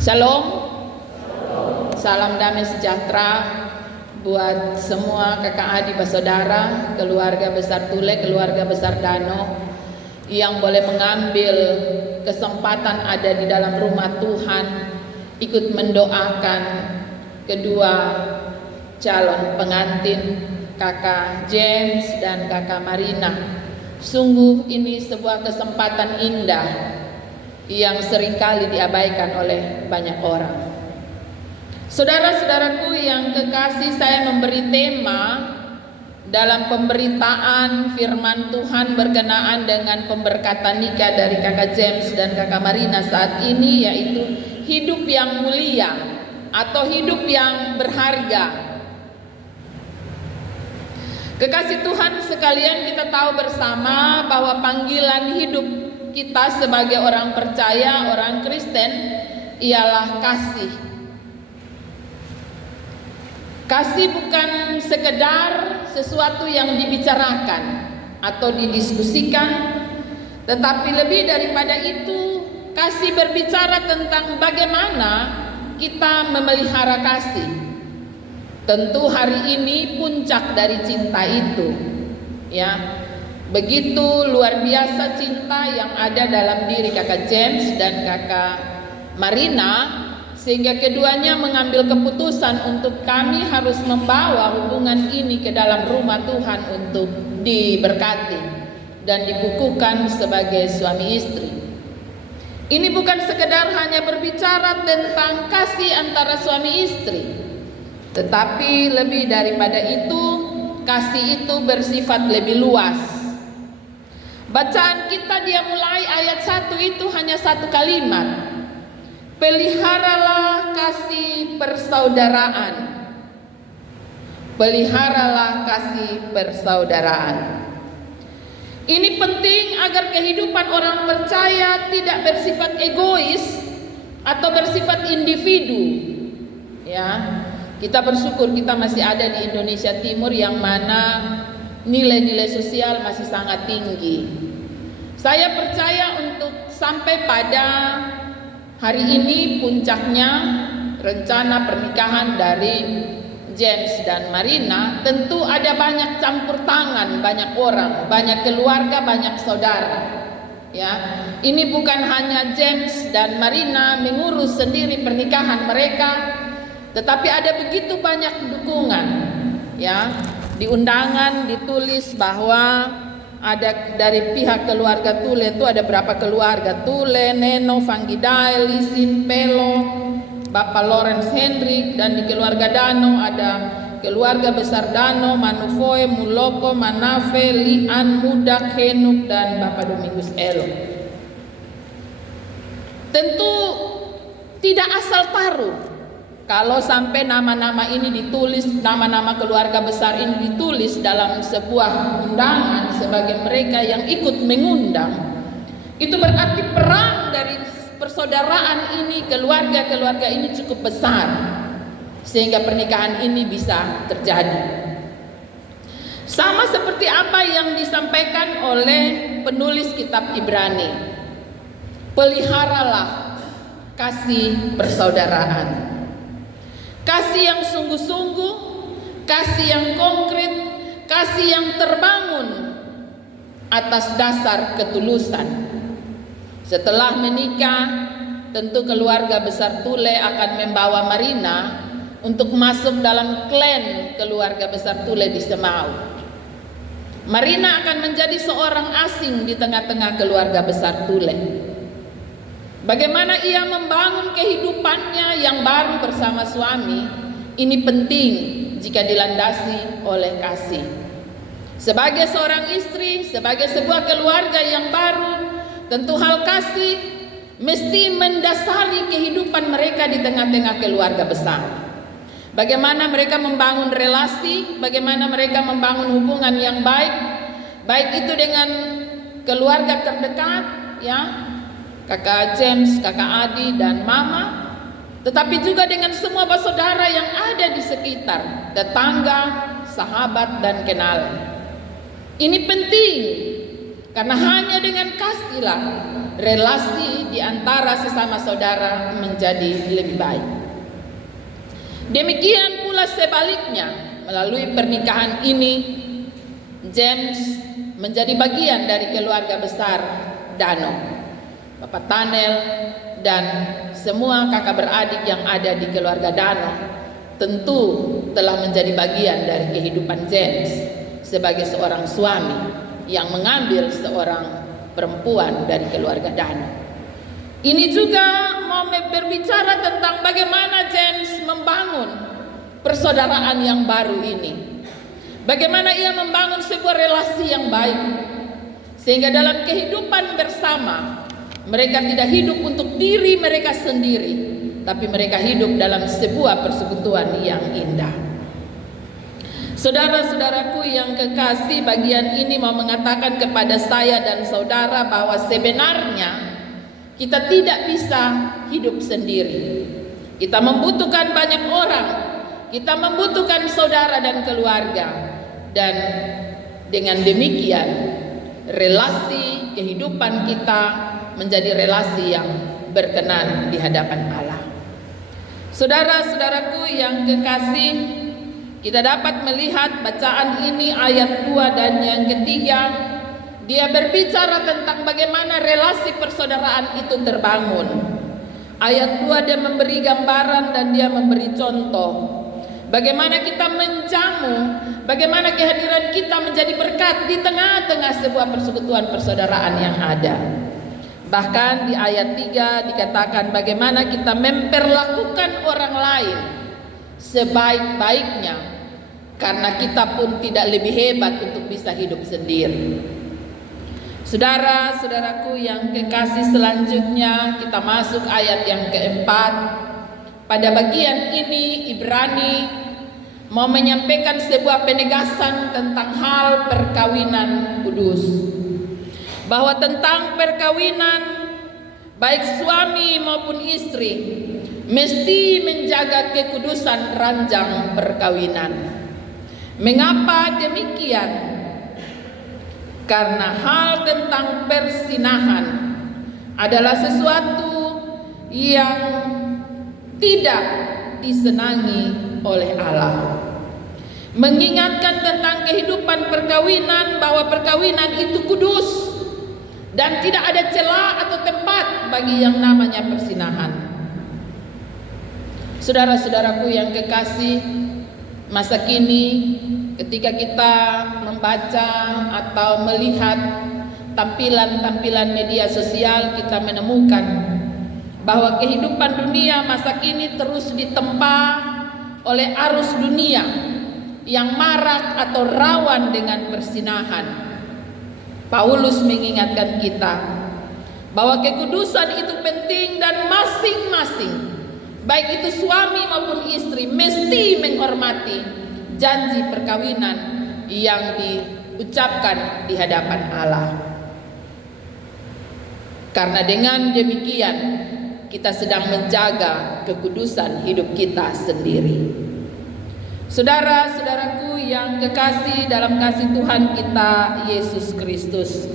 Shalom, salam damai sejahtera buat semua kakak adik bersaudara, keluarga besar Tule, keluarga besar Dano yang boleh mengambil kesempatan ada di dalam rumah Tuhan, ikut mendoakan kedua calon pengantin, kakak James dan kakak Marina. Sungguh ini sebuah kesempatan indah yang seringkali diabaikan oleh banyak orang. Saudara-saudaraku yang kekasih, saya memberi tema dalam pemberitaan firman Tuhan berkenaan dengan pemberkatan nikah dari kakak James dan kakak Marina saat ini, yaitu hidup yang mulia atau hidup yang berharga. Kekasih Tuhan sekalian, kita tahu bersama bahwa panggilan hidup kita sebagai orang percaya, orang Kristen ialah kasih. Kasih bukan sekedar sesuatu yang dibicarakan atau didiskusikan, tetapi lebih daripada itu, kasih berbicara tentang bagaimana kita memelihara kasih. Tentu hari ini puncak dari cinta itu, ya. Begitu luar biasa cinta yang ada dalam diri kakak James dan kakak Marina, sehingga keduanya mengambil keputusan untuk kami harus membawa hubungan ini ke dalam rumah Tuhan untuk diberkati dan dikukuhkan sebagai suami istri. Ini bukan sekedar hanya berbicara tentang kasih antara suami istri, tetapi lebih daripada itu, kasih itu bersifat lebih luas. Bacaan kita dia mulai ayat 1 itu hanya satu kalimat. Peliharalah kasih persaudaraan. Peliharalah kasih persaudaraan. Ini penting agar kehidupan orang percaya tidak bersifat egois atau bersifat individu. Ya, kita bersyukur kita masih ada di Indonesia Timur yang mana nilai-nilai sosial masih sangat tinggi. Saya percaya untuk sampai pada hari ini puncaknya rencana pernikahan dari James dan Marina, tentu ada banyak campur tangan, banyak orang, banyak keluarga, banyak saudara. Ya, ini bukan hanya James dan Marina mengurus sendiri pernikahan mereka, tetapi ada begitu banyak dukungan. Ya, di undangan ditulis bahwa ada dari pihak keluarga Tule itu ada berapa keluarga, Tule, Neno, Fanggidael, Lisin, Pelo, Bapak Lawrence Hendrik, dan di keluarga Dano ada keluarga besar Dano, Manufoe, Muloko, Manafe, Lian, Mudak, Henuk, dan Bapak Domingus Elo. Tentu tidak asal taruh. Kalau sampai nama-nama ini ditulis, nama-nama keluarga besar ini ditulis dalam sebuah undangan sebagai mereka yang ikut mengundang, itu berarti perang dari persaudaraan ini, keluarga-keluarga ini cukup besar sehingga pernikahan ini bisa terjadi. Sama seperti apa yang disampaikan oleh penulis kitab Ibrani. Peliharalah kasih persaudaraan. Kasih yang sungguh-sungguh, kasih yang konkret, kasih yang terbangun atas dasar ketulusan. Setelah menikah, tentu keluarga besar Tule akan membawa Marina untuk masuk dalam klan keluarga besar Tule di Semau. Marina akan menjadi seorang asing di tengah-tengah keluarga besar Tule. Bagaimana ia membangun kehidupannya yang baru bersama suami, ini penting jika dilandasi oleh kasih. Sebagai seorang istri, sebagai sebuah keluarga yang baru, tentu hal kasih mesti mendasari kehidupan mereka di tengah-tengah keluarga besar. Bagaimana mereka membangun relasi, bagaimana mereka membangun hubungan yang baik, baik itu dengan keluarga terdekat, ya, kakak James, kakak Adi, dan mama, tetapi juga dengan semua bersaudara yang ada di sekitar, tetangga, sahabat, dan kenalan. Ini penting karena hanya dengan kasihlah relasi di antara sesama saudara menjadi lebih baik. Demikian pula sebaliknya, melalui pernikahan ini James menjadi bagian dari keluarga besar Dano, Bapak Tanel dan semua kakak beradik yang ada di keluarga Dano tentu telah menjadi bagian dari kehidupan James sebagai seorang suami yang mengambil seorang perempuan dari keluarga Dano. Ini juga mau berbicara tentang bagaimana James membangun persaudaraan yang baru ini. Bagaimana ia membangun sebuah relasi yang baik, sehingga dalam kehidupan bersama mereka tidak hidup untuk diri mereka sendiri, tapi mereka hidup dalam sebuah persekutuan yang indah. Saudara-saudaraku yang kekasih, bagian ini mau mengatakan kepada saya dan saudara bahwa sebenarnya kita tidak bisa hidup sendiri. Kita membutuhkan banyak orang, kita membutuhkan saudara dan keluarga, dan dengan demikian relasi kehidupan kita menjadi relasi yang berkenan di hadapan Allah. Saudara-saudaraku yang kekasih, kita dapat melihat bacaan ini ayat 2 dan yang ketiga, dia berbicara tentang bagaimana relasi persaudaraan itu terbangun. Ayat 2 dia memberi gambaran dan dia memberi contoh. Bagaimana kita menjamu, bagaimana kehadiran kita menjadi berkat di tengah-tengah sebuah persekutuan persaudaraan yang ada. Bahkan di ayat 3 dikatakan bagaimana kita memperlakukan orang lain sebaik-baiknya, karena kita pun tidak lebih hebat untuk bisa hidup sendiri. Saudara-saudaraku yang kekasih, selanjutnya kita masuk ayat yang keempat. Pada bagian ini Ibrani mau menyampaikan sebuah penegasan tentang hal perkawinan kudus. Bahwa tentang perkawinan, baik suami maupun istri mesti menjaga kekudusan ranjang perkawinan. Mengapa demikian? Karena hal tentang persinahan adalah sesuatu yang tidak disenangi oleh Allah. Mengingatkan tentang kehidupan perkawinan, bahwa perkawinan itu kudus dan tidak ada celah atau tempat bagi yang namanya persinahan. Saudara-saudaraku yang kekasih, masa kini ketika kita membaca atau melihat tampilan-tampilan media sosial, kita menemukan bahwa kehidupan dunia masa kini terus ditempa oleh arus dunia yang marak atau rawan dengan persinahan. Paulus mengingatkan kita bahwa kekudusan itu penting dan masing-masing, baik itu suami maupun istri, mesti menghormati janji perkawinan yang diucapkan di hadapan Allah. Karena dengan demikian kita sedang menjaga kekudusan hidup kita sendiri. Saudara-saudaraku yang kekasih dalam kasih Tuhan kita Yesus Kristus,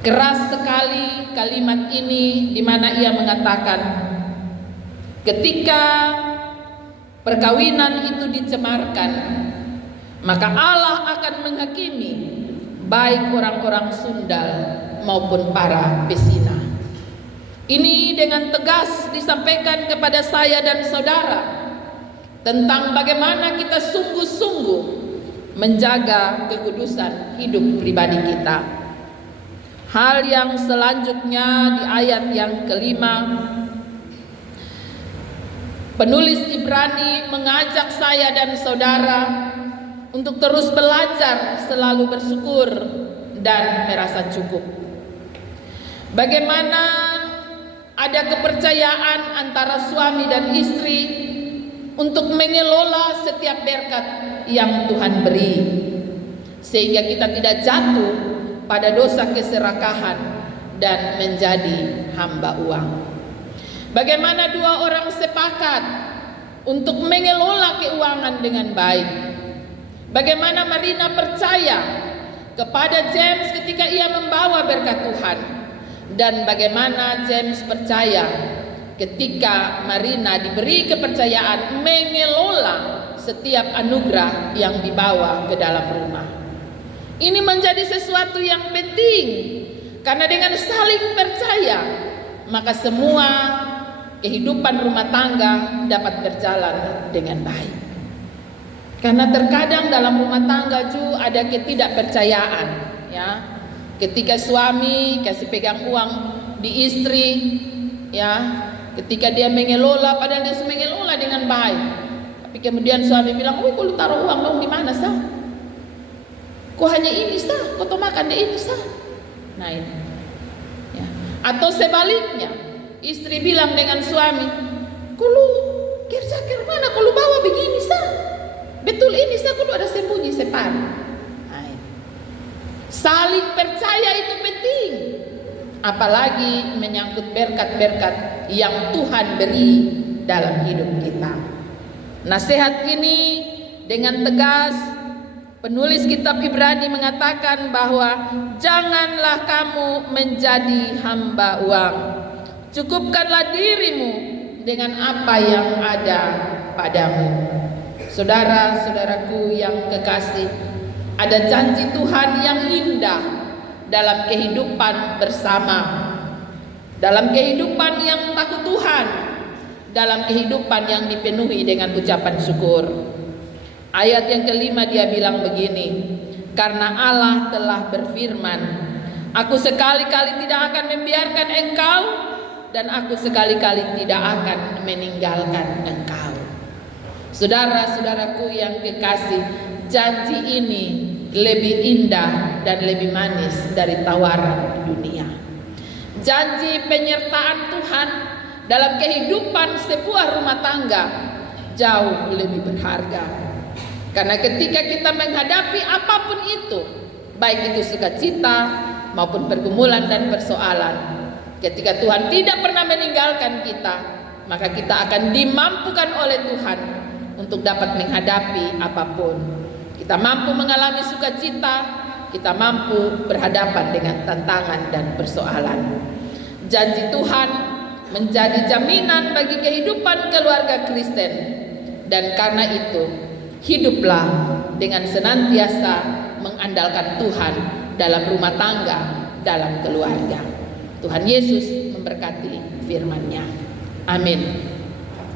keras sekali kalimat ini di mana ia mengatakan ketika perkawinan itu dicemarkan, maka Allah akan menghakimi baik orang-orang sundal maupun para pesina. Ini dengan tegas disampaikan kepada saya dan saudara tentang bagaimana kita sungguh-sungguh menjaga kekudusan hidup pribadi kita. Hal yang selanjutnya di ayat yang kelima, penulis Ibrani mengajak saya dan saudara untuk terus belajar, selalu bersyukur dan merasa cukup. Bagaimana ada kepercayaan antara suami dan istri untuk mengelola setiap berkat yang Tuhan beri, sehingga kita tidak jatuh pada dosa keserakahan dan menjadi hamba uang. Bagaimana dua orang sepakat untuk mengelola keuangan dengan baik. Bagaimana Marina percaya kepada James ketika ia membawa berkat Tuhan. dan bagaimana James percaya ketika Marina diberi kepercayaan mengelola setiap anugerah yang dibawa ke dalam rumah. Ini menjadi sesuatu yang penting, karena dengan saling percaya maka semua kehidupan rumah tangga dapat berjalan dengan baik. Karena terkadang dalam rumah tangga juga ada ketidakpercayaan, ya. Ketika suami kasih pegang uang di istri, ya, ketika dia mengelola, padahal dia mengelola dengan baik, tapi kemudian suami bilang, "Oh, kau taruh uang dong di mana sah? Kau hanya ini sah, kau tuh makan di ini sah." Nah ini, ya. Atau sebaliknya, istri bilang dengan suami, "Kau lu kerja ke mana? Kau lu bawa begini sah? Betul ini sah, kau ada sembunyi separuh." Saling percaya itu penting, apalagi menyangkut berkat-berkat yang Tuhan beri dalam hidup kita. Nasihat ini dengan tegas penulis kitab Ibrani mengatakan bahwa janganlah kamu menjadi hamba uang. Cukupkanlah dirimu dengan apa yang ada padamu. Saudara-saudaraku yang kekasih, ada janji Tuhan yang indah dalam kehidupan bersama, dalam kehidupan yang takut Tuhan, dalam kehidupan yang dipenuhi dengan ucapan syukur. Ayat yang kelima dia bilang begini, karena Allah telah berfirman, "Aku sekali-kali tidak akan membiarkan engkau, dan aku sekali-kali tidak akan meninggalkan engkau." Saudara-saudaraku yang kekasih, janji ini lebih indah dan lebih manis dari tawaran dunia. Janji penyertaan Tuhan dalam kehidupan sebuah rumah tangga jauh lebih berharga. Karena ketika kita menghadapi apapun itu, baik itu sukacita maupun pergumulan dan persoalan, ketika Tuhan tidak pernah meninggalkan kita, maka kita akan dimampukan oleh Tuhan untuk dapat menghadapi apapun. Kita mampu mengalami sukacita, kita mampu berhadapan dengan tantangan dan persoalan. Janji Tuhan menjadi jaminan bagi kehidupan keluarga Kristen, dan karena itu hiduplah dengan senantiasa mengandalkan Tuhan dalam rumah tangga, dalam keluarga. Tuhan Yesus memberkati firman-Nya. Amin.